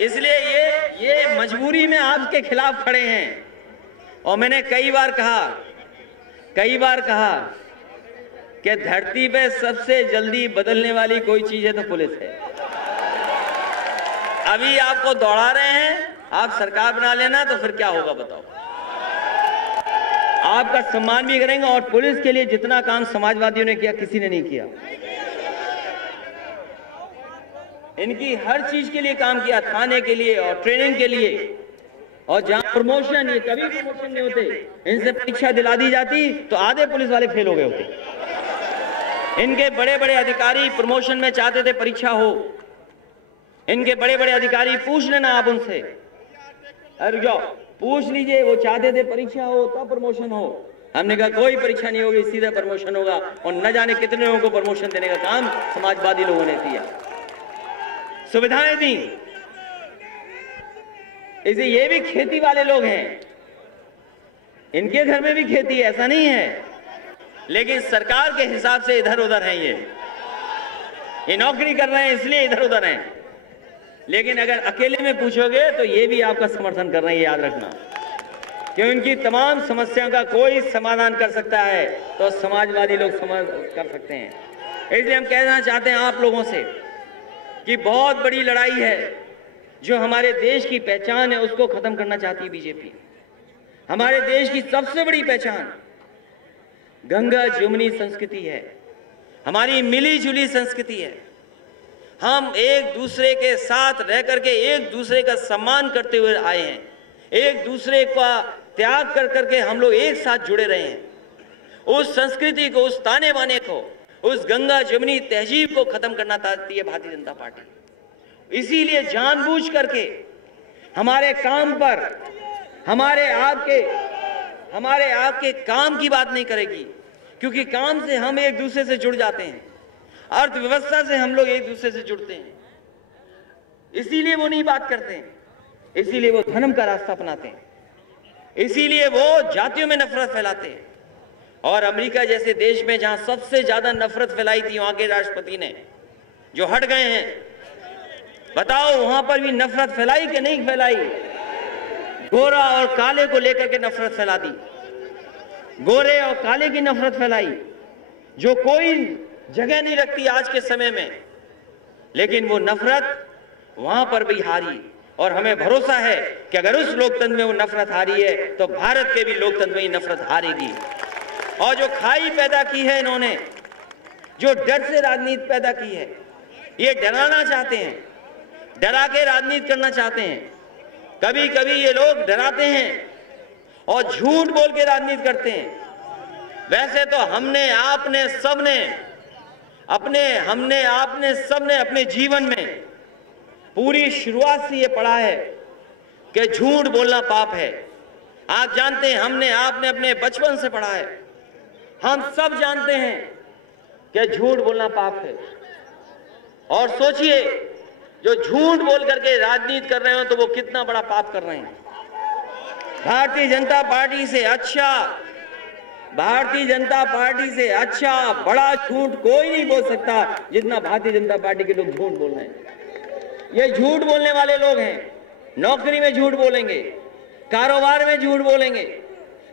इसलिए ये मजबूरी में आपके खिलाफ खड़े हैं। और मैंने कई बार कहा कि धरती पे सबसे जल्दी बदलने वाली कोई चीज है तो पुलिस है। अभी आपको दौड़ा रहे हैं, आप सरकार बना लेना तो फिर क्या होगा बताओ। आपका सम्मान भी करेंगे। और पुलिस के लिए जितना काम समाजवादियों ने किया किसी ने नहीं किया। इनकी हर चीज के लिए काम किया, थाने के लिए और ट्रेनिंग के लिए। और जहां प्रमोशन, ये कभी प्रमोशन नहीं होते, इनसे परीक्षा दिला दी जाती तो आधे पुलिस वाले फेल हो गए होते। इनके बड़े बड़े अधिकारी प्रमोशन में चाहते थे परीक्षा हो। इनके बड़े बड़े अधिकारी, पूछ लेना आप उनसे, अरे जाओ पूछ लीजिए, वो चाहते थे परीक्षा हो तब प्रमोशन हो। हमने कहा कोई परीक्षा नहीं होगी, सीधा प्रमोशन होगा। और न जाने कितने लोगों को प्रमोशन देने का काम समाजवादी लोगों ने किया, सुविधाएं दी। इसे ये भी खेती वाले लोग हैं, इनके घर में भी खेती है, ऐसा नहीं है, लेकिन सरकार के हिसाब से इधर उधर हैं। ये नौकरी कर रहे हैं इसलिए इधर उधर हैं। लेकिन अगर अकेले में पूछोगे तो ये भी आपका समर्थन कर रहे हैं, याद रखना। कि उनकी तमाम समस्याओं का कोई समाधान कर सकता है तो समाजवादी लोग कर सकते हैं। इसलिए हम कहना चाहते हैं आप लोगों से कि बहुत बड़ी लड़ाई है। जो हमारे देश की पहचान है उसको खत्म करना चाहती है बीजेपी। हमारे देश की सबसे बड़ी पहचान गंगा जमुनी संस्कृति है, हमारी मिली जुली संस्कृति है। हम एक दूसरे के साथ रह करके एक दूसरे का सम्मान करते हुए आए हैं, एक दूसरे का त्याग कर करके हम लोग एक साथ जुड़े रहे हैं। उस संस्कृति को, उस ताने बाने को, उस गंगा जमुनी तहजीब को खत्म करना चाहती है भारतीय जनता पार्टी। इसीलिए जानबूझ करके हमारे काम पर, हमारे आपके काम की बात नहीं करेगी, क्योंकि काम से हम एक दूसरे से जुड़ जाते हैं, अर्थव्यवस्था से हम लोग एक दूसरे से जुड़ते हैं। इसीलिए वो नहीं बात करते हैं, इसीलिए वो धर्म का रास्ता अपनाते हैं, इसीलिए वो जातियों में नफरत फैलाते हैं। और अमेरिका जैसे देश में जहां सबसे ज्यादा नफरत फैलाई थी वहां के राष्ट्रपति ने, जो हट गए हैं, बताओ वहां पर भी नफरत फैलाई कि नहीं फैलाई? गोरा और काले को लेकर के नफरत फैला दी, गोरे और काले की नफरत फैलाई, जो कोई जगह नहीं रखती आज के समय में। लेकिन वो नफरत वहां पर भी हारी। और हमें भरोसा है कि अगर उस लोकतंत्र में वो नफरत हारी है तो भारत के भी लोकतंत्र में नफरत हारेगी। और जो खाई पैदा की है इन्होंने, जो डर से राजनीति पैदा की है, ये डराना चाहते हैं, डरा के राजनीति करना चाहते हैं। कभी कभी ये लोग डराते हैं और झूठ बोल के राजनीति करते हैं। वैसे तो हमने आपने सबने अपने जीवन में पूरी शुरुआत से ये पढ़ा है कि झूठ बोलना पाप है। आप जानते हैं, हमने आपने अपने बचपन से पढ़ा है, हम सब जानते हैं कि झूठ बोलना पाप है। और सोचिए, जो झूठ बोल करके राजनीति कर रहे हो तो वो कितना बड़ा पाप कर रहे हैं। भारतीय जनता पार्टी से अच्छा बड़ा झूठ कोई नहीं बोल सकता जितना भारतीय जनता पार्टी के लोग झूठ बोल रहे हैं। ये झूठ बोलने वाले लोग हैं, नौकरी में झूठ बोलेंगे, कारोबार में झूठ बोलेंगे,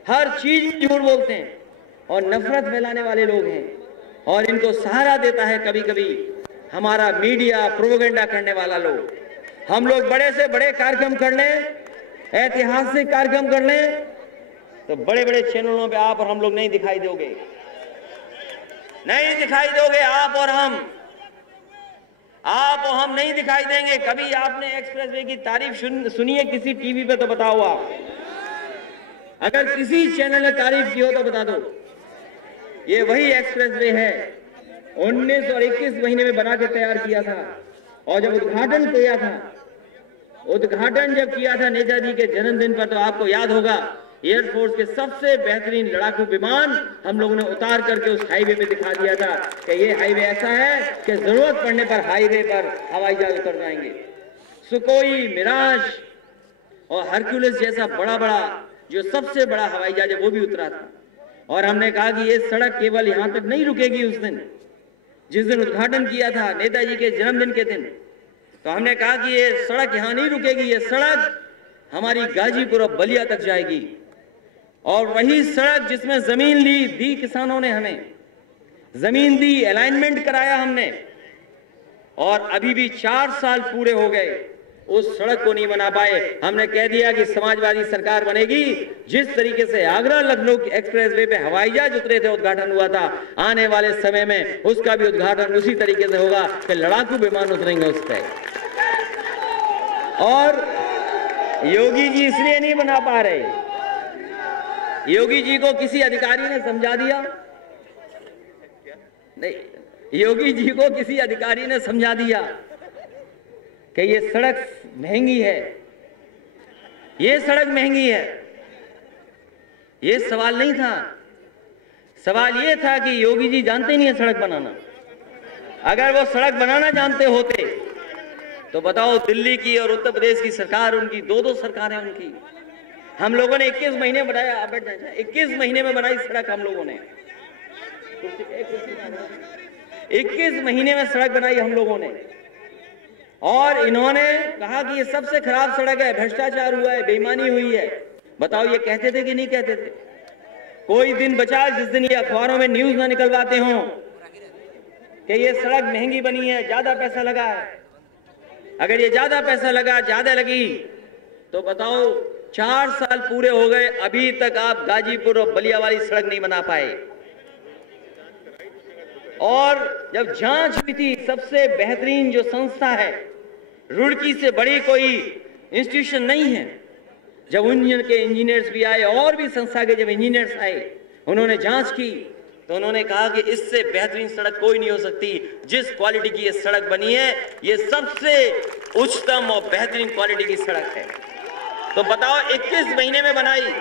हर चीज में झूठ बोलते हैं और नफरत फैलाने वाले लोग हैं। और इनको सहारा देता है कभी कभी हमारा मीडिया, प्रोपेगेंडा करने वाला लोग। हम लोग बड़े से बड़े कार्यक्रम कर लें, ऐतिहासिक कार्यक्रम कर लें, तो बड़े बड़े चैनलों पे आप और हम लोग नहीं दिखाई दोगे, आप और हम नहीं दिखाई देंगे। कभी आपने एक्सप्रेसवे की तारीफ सुनी है किसी टीवी पे तो बताओ आप। अगर किसी चैनल ने तारीफ की हो तो बता दो। ये वही एक्सप्रेसवे है 19 और 21 महीने में बना के तैयार किया था। और जब उद्घाटन जब किया था नेताजी के जन्मदिन पर, तो आपको याद होगा एयरफोर्स के सबसे बेहतरीन लड़ाकू विमान हम लोगों ने उतार करके उस हाईवे पे दिखा दिया था कि ये हाईवे ऐसा है कि जरूरत पड़ने पर हाईवे पर हवाई जहाज उतर जाएंगे। सुकोई, मिराज और हरक्यूलिस जैसा बड़ा जो सबसे बड़ा हवाई जहाज है वो भी उतरा था। और हमने कहा कि ये सड़क केवल यहां तक नहीं रुकेगी। उस दिन जिस दिन उद्घाटन किया था नेताजी के जन्मदिन के दिन, तो हमने कहा कि ये सड़क यहां नहीं रुकेगी, ये सड़क हमारी गाजीपुर और बलिया तक जाएगी। और वही सड़क जिसमें जमीन दी किसानों ने, हमें जमीन दी, अलाइनमेंट कराया हमने, और अभी भी 4 साल पूरे हो गए, उस सड़क को नहीं बना पाए। हमने कह दिया कि समाजवादी सरकार बनेगी। जिस तरीके से आगरा लखनऊ एक्सप्रेसवे पे हवाई जहाज उतरे थे, उद्घाटन हुआ था, आने वाले समय में उसका भी उद्घाटन उसी तरीके से होगा कि लड़ाकू विमान उतरेंगे उस पर। और योगी जी इसलिए नहीं बना पा रहे, योगी जी को किसी अधिकारी ने समझा दिया, नहीं, योगी जी को किसी अधिकारी ने समझा दिया कि ये सड़क महंगी है, ये सड़क महंगी है। ये सवाल नहीं था, सवाल ये था कि योगी जी जानते नहीं है सड़क बनाना। अगर वो सड़क बनाना जानते होते तो बताओ, दिल्ली की और उत्तर प्रदेश की सरकार, उनकी दो सरकारें उनकी, हम लोगों ने 21 महीने बनाया, 21 महीने में बनाई सड़क हम लोगों ने, 21 महीने में सड़क बनाई हम लोगों ने। और इन्होंने कहा कि ये सबसे खराब सड़क है, भ्रष्टाचार हुआ है, बेईमानी हुई है। बताओ, ये कहते थे कि नहीं कहते थे? कोई दिन बचा जिस दिन ये अखबारों में न्यूज ना निकलवाते हों कि ये सड़क महंगी बनी है, ज्यादा पैसा लगा है। अगर ये ज्यादा पैसा लगा, ज्यादा लगी, तो बताओ 4 साल पूरे हो गए, अभी तक आप गाजीपुर और बलिया वाली सड़क नहीं बना पाए। और जब जांच हुई थी, सबसे बेहतरीन जो संस्था है, रुड़की से बड़ी कोई इंस्टीट्यूशन नहीं है, जब उनके इंजीनियर्स भी आए और भी संस्था के जब इंजीनियर्स आए, उन्होंने जांच की, तो उन्होंने कहा कि इससे बेहतरीन सड़क कोई नहीं हो सकती। जिस क्वालिटी की ये सड़क बनी है, ये सबसे उच्चतम और बेहतरीन क्वालिटी की सड़क है। तो बताओ, 21 महीने में बनाई,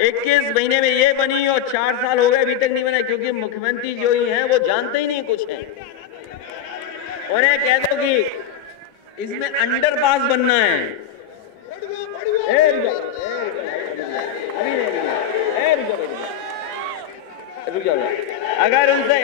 21 महीने में ये बनी, और 4 साल हो गए अभी तक नहीं बनाई, क्योंकि मुख्यमंत्री जो ही हैं वो जानते ही नहीं कुछ है। उन्हें कह दो कि इसमें अंडरपास बनना है, रुक जाओ, अगर उनसे